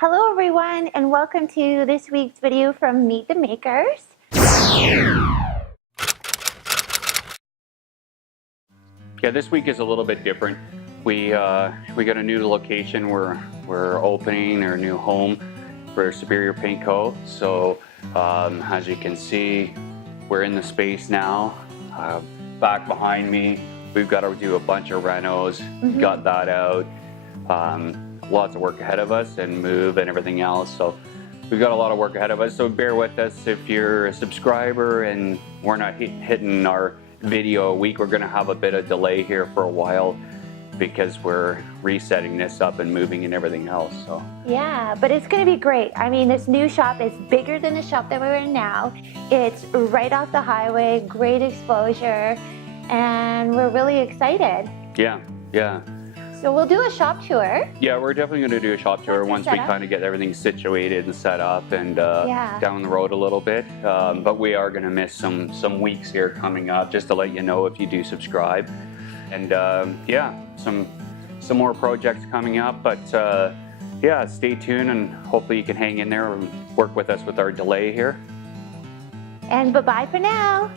Hello everyone, and welcome to this week's video from Meet the Makers. Yeah, this week is a little bit different. We got a new location. We're opening our new home for Superior Paint Co. So as you can see, we're in the space now. Back behind me, we've got to do a bunch of renos. Got that out. Lots of work ahead of us and move and everything else. So we've got a lot of work ahead of us. So bear with us if you're a subscriber and we're not hitting our video a week. We're going to have a bit of delay here for a while because we're resetting this up and moving and everything else. So yeah, but it's going to be great. I mean, this new shop is bigger than the shop that we're in now. It's right off the highway, great exposure, and we're really excited. Yeah. So we'll do a shop tour. Yeah, we're definitely going to do a shop tour once we kind of get everything situated and set up and down the road a little bit. But we are going to miss some weeks here coming up, just to let you know if you do subscribe. And yeah, some more projects coming up. But yeah, stay tuned and hopefully you can hang in there and work with us with our delay here. And bye-bye for now.